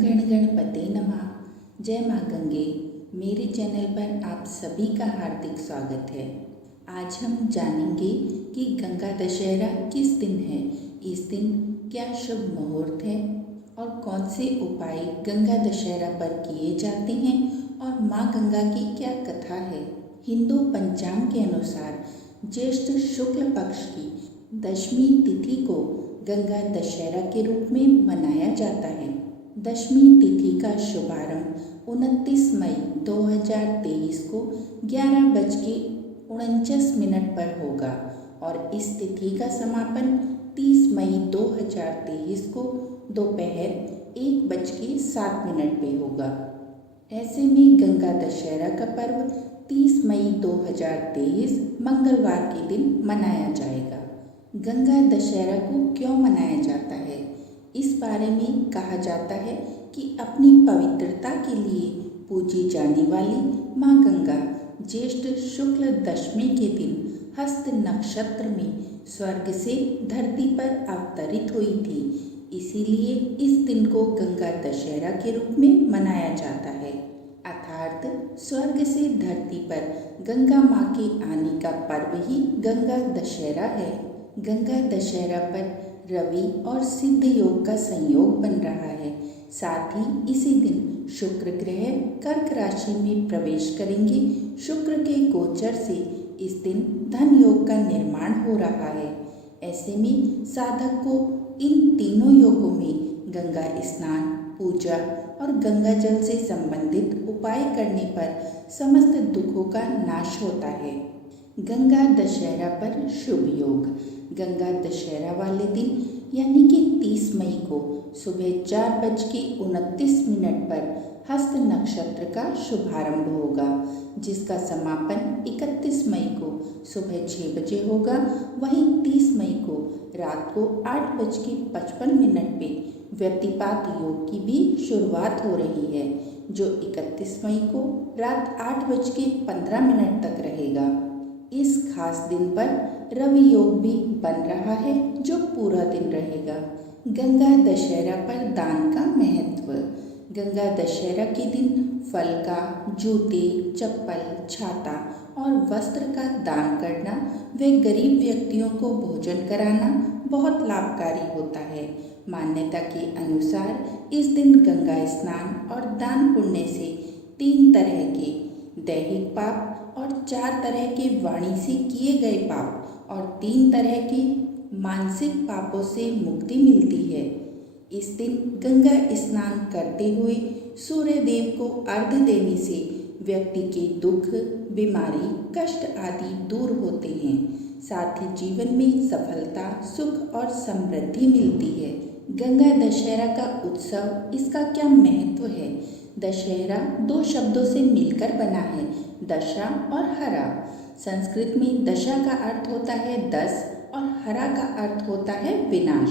गण गणपते नमः। जय माँ गंगे। मेरे चैनल पर आप सभी का हार्दिक स्वागत है। आज हम जानेंगे कि गंगा दशहरा किस दिन है, इस दिन क्या शुभ मुहूर्त है और कौन से उपाय गंगा दशहरा पर किए जाते हैं और माँ गंगा की क्या कथा है। हिंदू पंचांग के अनुसार ज्येष्ठ शुक्ल पक्ष की दशमी तिथि को गंगा दशहरा के रूप में मनाया जाता है। दशमी तिथि का शुभारंभ 29 मई 2023 को 11:49 पर होगा और इस तिथि का समापन 30 मई 2023 को दोपहर 1:07 पे होगा। ऐसे में गंगा दशहरा का पर्व 30 मई 2023 मंगलवार के दिन मनाया जाएगा। गंगा दशहरा को क्यों मनाया जाता है, इस बारे में कहा जाता है कि अपनी पवित्रता के लिए पूजी जाने वाली माँ गंगा ज्येष्ठ शुक्ल दशमी के दिन हस्त नक्षत्र में स्वर्ग से धरती पर अवतरित हुई थी। इसीलिए इस दिन को गंगा दशहरा के रूप में मनाया जाता है। अर्थात स्वर्ग से धरती पर गंगा माँ के आने का पर्व ही गंगा दशहरा है। गंगा दशहरा पर रवि और सिद्ध योग का संयोग बन रहा है। साथ ही इसी दिन शुक्र ग्रह कर्क राशि में प्रवेश करेंगे। शुक्र के गोचर से इस दिन धन योग का निर्माण हो रहा है। ऐसे में साधक को इन तीनों योगों में गंगा स्नान, पूजा और गंगा जल से संबंधित उपाय करने पर समस्त दुखों का नाश होता है। गंगा दशहरा पर शुभ योग। गंगा दशहरा वाले दिन यानी कि 30 मई को सुबह 4:29 पर हस्त नक्षत्र का शुभारंभ होगा, जिसका समापन 31 मई को सुबह 6 बजे होगा। वहीं 30 मई को रात को 8:55 पे व्यतिपात योग की भी शुरुआत हो रही है, जो 31 मई को रात 8:15 तक रहेगा। इस खास दिन पर रवि योग भी बन रहा है, जो पूरा दिन रहेगा। गंगा दशहरा पर दान का महत्व। गंगा दशहरा के दिन फल का, जूते, चप्पल, छाता और वस्त्र का दान करना व गरीब व्यक्तियों को भोजन कराना बहुत लाभकारी होता है। मान्यता के अनुसार इस दिन गंगा स्नान और दान पुण्य से 3 तरह के दैहिक पाप और 4 तरह के वाणी से किए गए पाप और 3 तरह के मानसिक पापों से मुक्ति मिलती है। इस दिन गंगा स्नान करते हुए सूर्य देव को अर्घ्य देने से व्यक्ति के दुख, बीमारी, कष्ट आदि दूर होते हैं। साथ ही जीवन में सफलता, सुख और समृद्धि मिलती है। गंगा दशहरा का उत्सव, इसका क्या महत्व है। दशहरा 2 शब्दों से मिलकर बना है, दशा और हरा। संस्कृत में दशा का अर्थ होता है 10 और हरा का अर्थ होता है विनाश।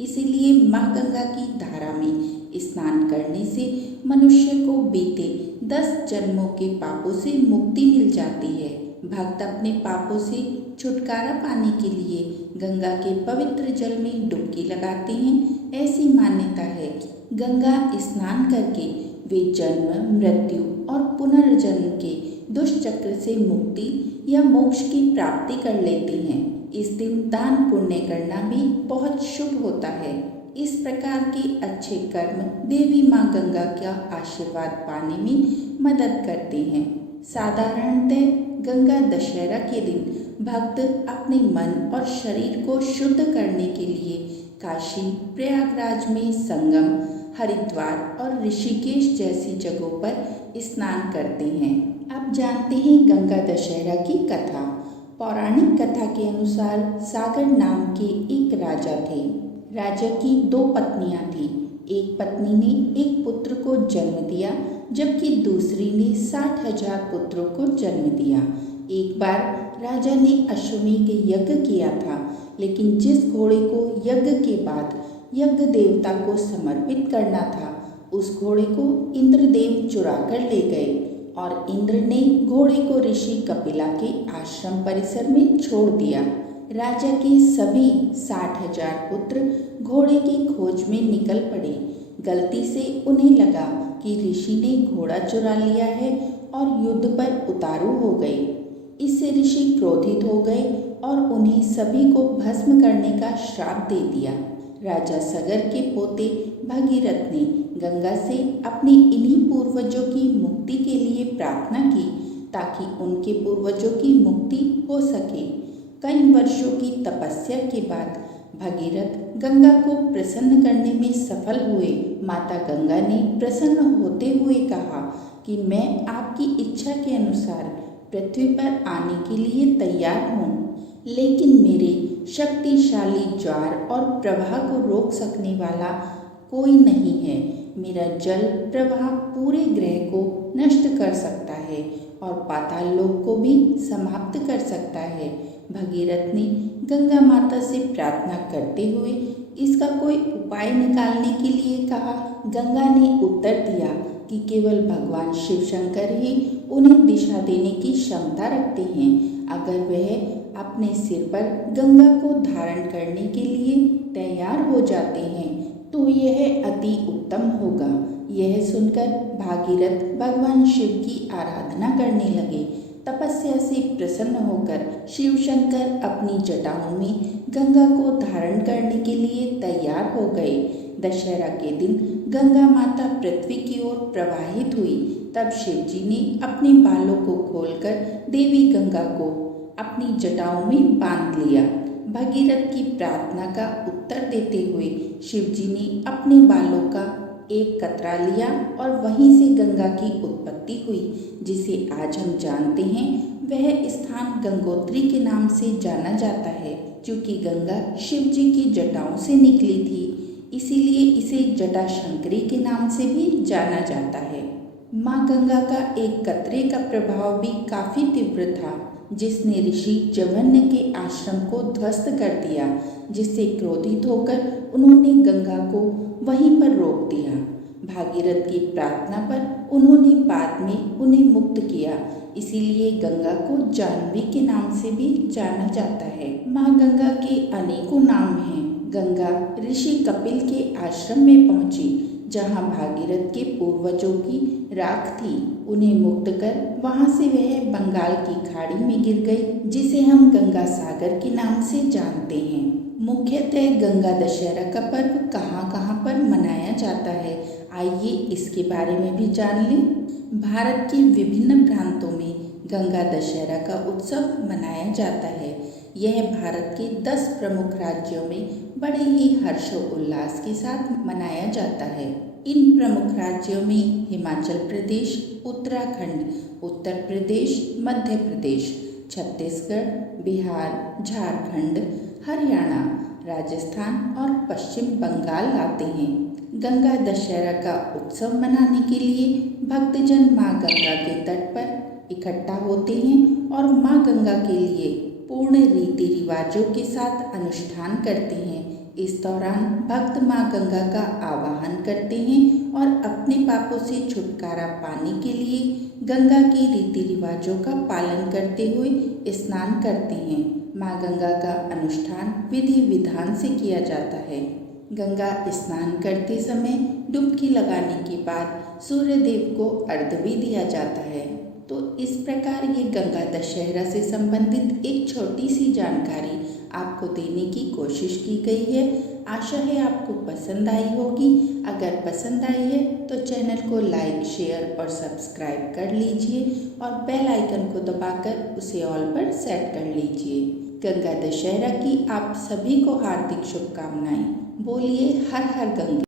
इसीलिए माँ गंगा की धारा में स्नान करने से मनुष्य को बीते 10 जन्मों के पापों से मुक्ति मिल जाती है। भक्त अपने पापों से छुटकारा पाने के लिए गंगा के पवित्र जल में डुबकी लगाते हैं। ऐसी मान्यता है, गंगा स्नान करके वे जन्म, मृत्यु और पुनर्जन्म के दुष्चक्र से मुक्ति या मोक्ष की प्राप्ति कर लेते हैं। इस दिन दान पुण्य करना भी बहुत शुभ होता है। इस प्रकार के अच्छे कर्म देवी माँ गंगा का आशीर्वाद पाने में मदद करते हैं। साधारणतः गंगा दशहरा के दिन भक्त अपने मन और शरीर को शुद्ध करने के लिए काशी, प्रयागराज में संगम, हरिद्वार और ऋषिकेश जैसी जगहों पर स्नान करते हैं। अब जानते हैं गंगा दशहरा की कथा। पौराणिक कथा के अनुसार सागर नाम के एक राजा थे। राजा की 2 पत्नियां थीं। एक पत्नी ने एक पुत्र को जन्म दिया, जबकि दूसरी ने 60,000 पुत्रों को जन्म दिया। एक बार राजा ने अश्वमेध यज्ञ किया था, लेकिन जिस घोड़े को यज्ञ के बाद यज्ञ देवता को समर्पित करना था, उस घोड़े को इंद्रदेव चुरा कर ले गए और इंद्र ने घोड़े को ऋषि कपिला के आश्रम परिसर में छोड़ दिया। राजा के सभी 60,000 पुत्र घोड़े की खोज में निकल पड़े। गलती से उन्हें लगा कि ऋषि ने घोड़ा चुरा लिया है और युद्ध पर उतारू हो गए। इससे ऋषि क्रोधित हो गए और उन्हें सभी को भस्म करने का श्राप दे दिया। राजा सगर के पोते भगीरथ ने गंगा से अपने इन्हीं पूर्वजों की मुक्ति के लिए प्रार्थना की ताकि उनके पूर्वजों की मुक्ति हो सके। कई वर्षों की तपस्या के बाद भगीरथ गंगा को प्रसन्न करने में सफल हुए। माता गंगा ने प्रसन्न होते हुए कहा कि मैं आपकी इच्छा के अनुसार पृथ्वी पर आने के लिए तैयार हूँ, लेकिन मेरे शक्तिशाली ज्वार और प्रवाह को रोक सकने वाला कोई नहीं है। मेरा जल प्रवाह पूरे ग्रह को नष्ट कर सकता है और पाताल लोक को भी समाप्त कर सकता है। भगीरथ ने गंगा माता से प्रार्थना करते हुए इसका कोई उपाय निकालने के लिए कहा। गंगा ने उत्तर दिया कि केवल भगवान शिव शंकर ही उन्हें दिशा देने की क्षमता रखते हैं। अगर वह अपने सिर पर गंगा को धारण करने के लिए तैयार हो जाते हैं तो यह अति उत्तम होगा। यह सुनकर भागीरथ भगवान शिव की आराधना करने लगे। तपस्या से प्रसन्न होकर शिव शंकर अपनी जटाओं में गंगा को धारण करने के लिए तैयार हो गए। दशहरा के दिन गंगा माता पृथ्वी की ओर प्रवाहित हुई। तब शिव जी ने अपने बालों को खोलकर देवी गंगा को अपनी जटाओं में बांध लिया। भगीरथ की प्रार्थना का उत्तर देते हुए शिव जी ने अपने बालों का एक कतरा लिया और वहीं से गंगा की उत्पत्ति हुई, जिसे आज हम जानते हैं। वह स्थान गंगोत्री के नाम से जाना जाता है। चूँकि गंगा शिव जी की जटाओं से निकली थी, इसीलिए इसे जटाशंकरी के नाम से भी जाना जाता है। माँ गंगा का एक कतरे का प्रभाव भी काफ़ी तीव्र था, जिसने ऋषि जमन्य के आश्रम को ध्वस्त कर दिया, जिससे क्रोधित होकर उन्होंने गंगा को वहीं पर रोक दिया। भागीरथ की प्रार्थना पर उन्होंने बाद में उन्हें मुक्त किया, इसीलिए गंगा को जाह्नवी के नाम से भी जाना जाता है। माँ गंगा के अनेकों नाम हैं। गंगा ऋषि कपिल के आश्रम में पहुंची, जहां भागीरथ के पूर्वजों की राख थी। उन्हें मुक्त कर वहां से वह बंगाल की खाड़ी में गिर गई, जिसे हम गंगा सागर के नाम से जानते हैं। मुख्यतः गंगा दशहरा का पर्व कहाँ कहाँ पर मनाया जाता है, आइए इसके बारे में भी जान लें। भारत के विभिन्न प्रांतों में गंगा दशहरा का उत्सव मनाया जाता है। यह भारत के 10 प्रमुख राज्यों में बड़े ही हर्षोल्लास के साथ मनाया जाता है। इन प्रमुख राज्यों में हिमाचल प्रदेश, उत्तराखंड, उत्तर प्रदेश, मध्य प्रदेश, छत्तीसगढ़, बिहार, झारखंड, हरियाणा, राजस्थान और पश्चिम बंगाल आते हैं। गंगा दशहरा का उत्सव मनाने के लिए भक्तजन माँ गंगा के तट पर इकट्ठा होते हैं और माँ गंगा के लिए पूर्ण रीति रिवाजों के साथ अनुष्ठान करते हैं। इस दौरान भक्त माँ गंगा का आवाहन करते हैं और अपने पापों से छुटकारा पाने के लिए गंगा के रीति रिवाजों का पालन करते हुए स्नान करते हैं। माँ गंगा का अनुष्ठान विधि विधान से किया जाता है। गंगा स्नान करते समय डुबकी लगाने के बाद सूर्य देव को अर्घ्य भी दिया जाता है। तो इस प्रकार ये गंगा दशहरा से संबंधित एक छोटी सी जानकारी आपको देने की कोशिश की गई है। आशा है आपको पसंद आई होगी। अगर पसंद आई है तो चैनल को लाइक, शेयर और सब्सक्राइब कर लीजिए और बेल आइकन को दबाकर उसे ऑल पर सेट कर लीजिए। गंगा दशहरा की आप सभी को हार्दिक शुभकामनाएं। बोलिए हर हर गंगे।